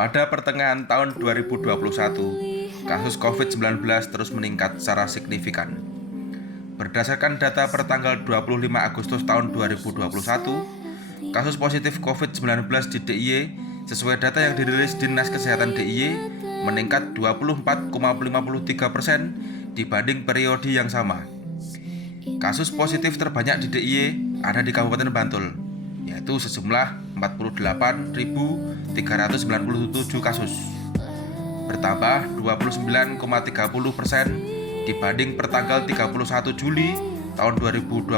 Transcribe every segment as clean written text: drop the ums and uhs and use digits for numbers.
Pada pertengahan tahun 2021, kasus COVID-19 terus meningkat secara signifikan. Berdasarkan data pertanggal 25 Agustus tahun 2021, kasus positif COVID-19 di DIY sesuai data yang dirilis Dinas Kesehatan DIY meningkat 24,53% dibanding periode yang sama. Kasus positif terbanyak di DIY ada di Kabupaten Bantul, yaitu sejumlah 48.397 kasus, bertambah 29,30% dibanding pertanggal 31 Juli tahun 2021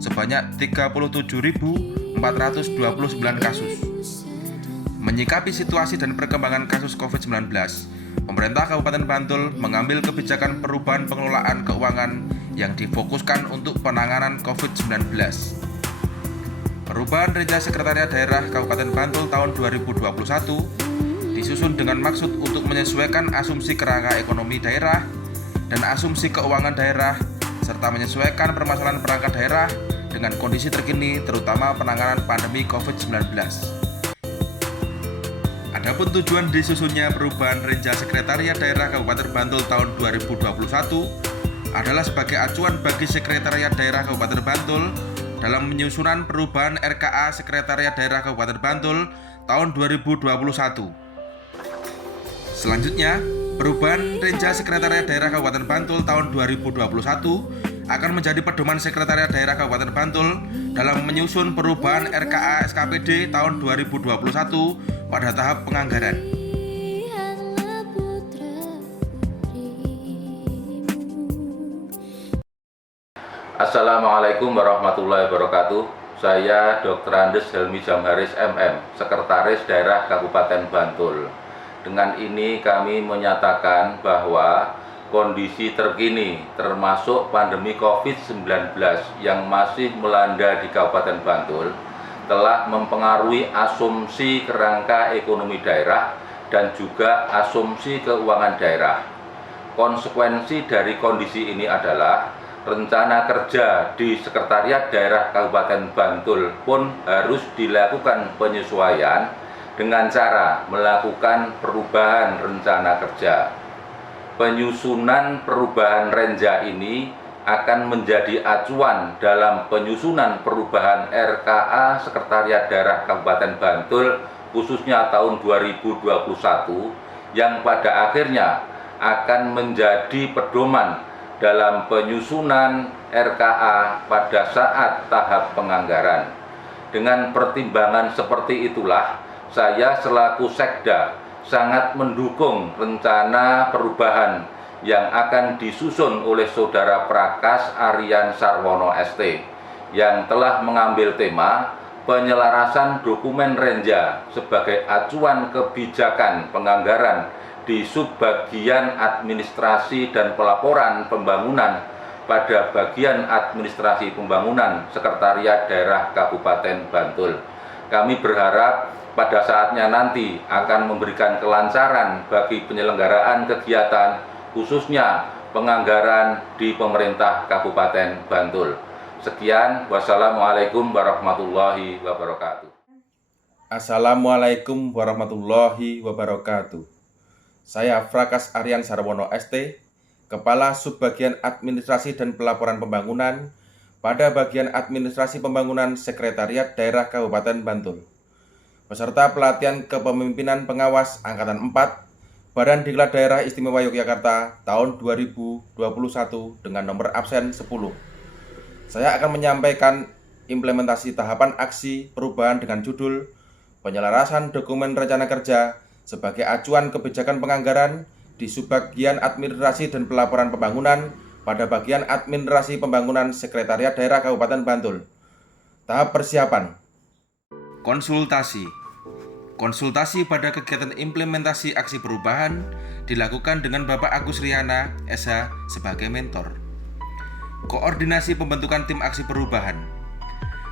sebanyak 37.429 kasus. Menyikapi situasi dan perkembangan kasus COVID-19, pemerintah Kabupaten Bantul mengambil kebijakan perubahan pengelolaan keuangan yang difokuskan untuk penanganan COVID-19. Perubahan Rencana Sekretariat Daerah Kabupaten Bantul tahun 2021 disusun dengan maksud untuk menyesuaikan asumsi kerangka ekonomi daerah dan asumsi keuangan daerah serta menyesuaikan permasalahan perangkat daerah dengan kondisi terkini terutama penanganan pandemi COVID-19. Adapun tujuan disusunnya perubahan Rencana Sekretariat Daerah Kabupaten Bantul tahun 2021 adalah sebagai acuan bagi Sekretariat Daerah Kabupaten Bantul dalam penyusunan perubahan RKA Sekretariat Daerah Kabupaten Bantul tahun 2021. Selanjutnya, perubahan Rencana Sekretariat Daerah Kabupaten Bantul tahun 2021 akan menjadi pedoman Sekretariat Daerah Kabupaten Bantul dalam menyusun perubahan RKA SKPD tahun 2021 pada tahap penganggaran. Assalamualaikum warahmatullahi wabarakatuh. Saya Dr. Andes Helmi Jamharis MM, Sekretaris Daerah Kabupaten Bantul. Dengan ini kami menyatakan bahwa kondisi terkini termasuk pandemi COVID-19 yang masih melanda di Kabupaten Bantul telah mempengaruhi asumsi kerangka ekonomi daerah dan juga asumsi keuangan daerah. Konsekuensi dari kondisi ini adalah rencana kerja di Sekretariat Daerah Kabupaten Bantul pun harus dilakukan penyesuaian dengan cara melakukan perubahan rencana kerja. Penyusunan perubahan renja ini akan menjadi acuan dalam penyusunan perubahan RKA Sekretariat Daerah Kabupaten Bantul khususnya tahun 2021 yang pada akhirnya akan menjadi pedoman dalam penyusunan RKA pada saat tahap penganggaran. Dengan pertimbangan seperti itulah, saya selaku Sekda sangat mendukung rencana perubahan yang akan disusun oleh Saudara Prakas Aryan Sarwono ST yang telah mengambil tema penyelarasan dokumen renja sebagai acuan kebijakan penganggaran di subbagian administrasi dan pelaporan pembangunan pada bagian administrasi pembangunan Sekretariat Daerah Kabupaten Bantul. Kami berharap pada saatnya nanti akan memberikan kelancaran bagi penyelenggaraan kegiatan khususnya penganggaran di pemerintah Kabupaten Bantul. Sekian, wassalamualaikum warahmatullahi wabarakatuh. Assalamualaikum warahmatullahi wabarakatuh. Saya Prakas Aryan Sarwono ST, Kepala Subbagian Administrasi dan Pelaporan Pembangunan pada Bagian Administrasi Pembangunan Sekretariat Daerah Kabupaten Bantul. Peserta pelatihan kepemimpinan pengawas Angkatan 4 Badan Diklat Daerah Istimewa Yogyakarta tahun 2021 dengan nomor absen 10. Saya akan menyampaikan implementasi tahapan aksi perubahan dengan judul Penyelarasan Dokumen Rencana Kerja sebagai acuan kebijakan penganggaran di subbagian administrasi dan pelaporan pembangunan pada bagian administrasi pembangunan Sekretariat Daerah Kabupaten Bantul. Tahap persiapan. Konsultasi pada kegiatan implementasi aksi perubahan dilakukan dengan Bapak Agus Riana, SH, sebagai mentor. Koordinasi pembentukan tim aksi perubahan.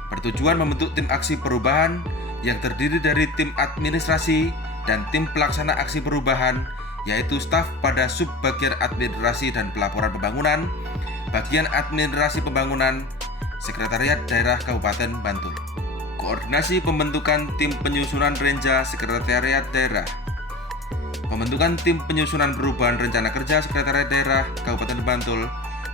Bertujuan membentuk tim aksi perubahan yang terdiri dari tim administrasi dan tim pelaksana aksi perubahan, yaitu staf pada subbagian administrasi dan pelaporan pembangunan, bagian administrasi pembangunan, Sekretariat Daerah Kabupaten Bantul. Koordinasi pembentukan tim penyusunan Renja Sekretariat Daerah. Pembentukan tim penyusunan perubahan rencana kerja Sekretariat Daerah Kabupaten Bantul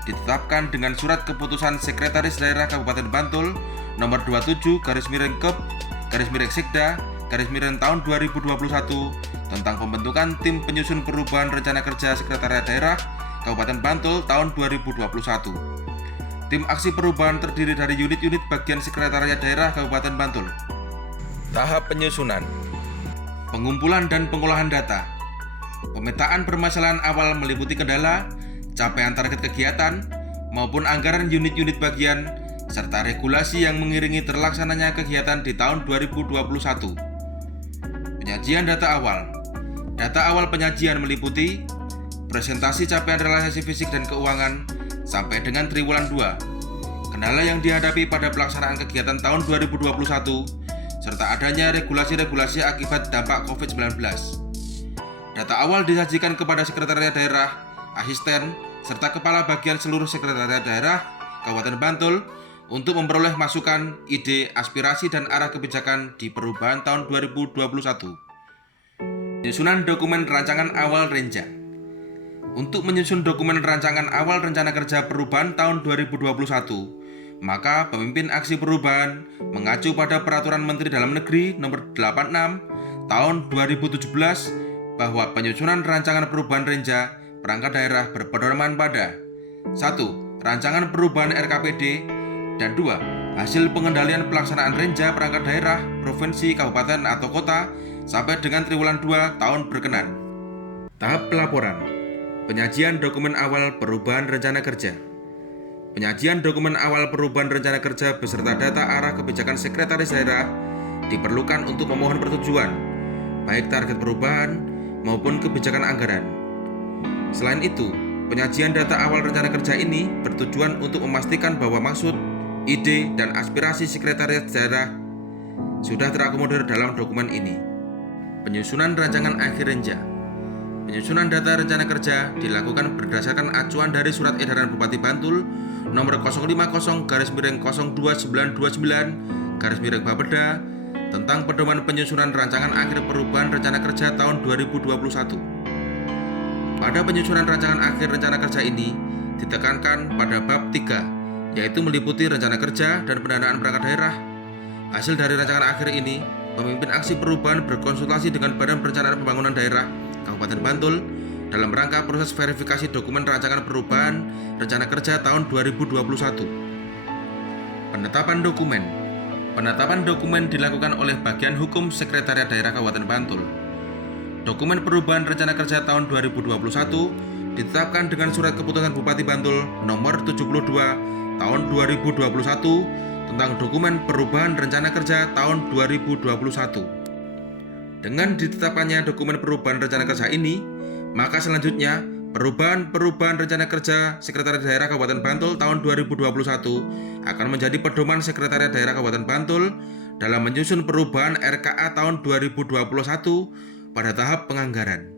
ditetapkan dengan Surat Keputusan Sekretaris Daerah Kabupaten Bantul nomor 27/Kep/Sekda/tahun 2021 tentang pembentukan tim penyusun perubahan rencana kerja Sekretariat Daerah Kabupaten Bantul tahun 2021. Tim aksi perubahan terdiri dari unit-unit bagian Sekretariat Daerah Kabupaten Bantul. Tahap penyusunan, pengumpulan dan pengolahan data. Pemetaan permasalahan awal meliputi kendala, capaian target kegiatan, maupun anggaran unit-unit bagian, serta regulasi yang mengiringi terlaksananya kegiatan di tahun 2021. Penyajian data awal. Data awal penyajian meliputi presentasi capaian realisasi fisik dan keuangan sampai dengan triwulan 2, kendala yang dihadapi pada pelaksanaan kegiatan tahun 2021, serta adanya regulasi-regulasi akibat dampak COVID-19. Data awal disajikan kepada Sekretariat Daerah, asisten, serta kepala bagian seluruh Sekretariat Daerah Kabupaten Bantul untuk memperoleh masukan, ide, aspirasi, dan arah kebijakan di perubahan tahun 2021. Penyusunan dokumen rancangan awal Renja. Untuk menyusun dokumen rancangan awal rencana kerja perubahan tahun 2021, maka pemimpin aksi perubahan mengacu pada Peraturan Menteri Dalam Negeri Nomor 86 Tahun 2017 bahwa penyusunan rancangan perubahan Renja perangkat daerah berpedoman pada 1. Rancangan perubahan RKPD, dan 2. Hasil pengendalian pelaksanaan Renja perangkat daerah, provinsi, kabupaten, atau kota sampai dengan triwulan 2 tahun berkenan. Tahap pelaporan. Penyajian dokumen awal perubahan rencana kerja. Penyajian dokumen awal perubahan rencana kerja beserta data arah kebijakan Sekretaris Daerah diperlukan untuk memohon persetujuan, baik target perubahan maupun kebijakan anggaran. Selain itu, penyajian data awal rencana kerja ini bertujuan untuk memastikan bahwa maksud, ide, dan aspirasi Sekretariat Daerah sudah terakomodir dalam dokumen ini. Penyusunan rancangan akhir Renja. Penyusunan data rencana kerja dilakukan berdasarkan acuan dari Surat Edaran Bupati Bantul nomor 050/0929/Bapeda tentang pedoman penyusunan rancangan akhir perubahan rencana kerja tahun 2021. Pada penyusunan rancangan akhir rencana kerja ini ditekankan pada bab 3, yaitu meliputi rencana kerja dan pendanaan perangkat daerah. Hasil dari rancangan akhir ini, pemimpin aksi perubahan berkonsultasi dengan Badan Perencanaan Pembangunan Daerah Kabupaten Bantul dalam rangka proses verifikasi dokumen rancangan perubahan rencana kerja tahun 2021. Penetapan dokumen. Penetapan dokumen dilakukan oleh Bagian Hukum Sekretariat Daerah Kabupaten Bantul. Dokumen perubahan rencana kerja tahun 2021 ditetapkan dengan Surat Keputusan Bupati Bantul nomor 72 tahun 2021 tentang dokumen perubahan rencana kerja tahun 2021. Dengan ditetapkannya dokumen perubahan rencana kerja ini, maka selanjutnya perubahan rencana kerja Sekretariat Daerah Kabupaten Bantul tahun 2021 akan menjadi pedoman Sekretariat Daerah Kabupaten Bantul dalam menyusun perubahan RKA tahun 2021 pada tahap penganggaran.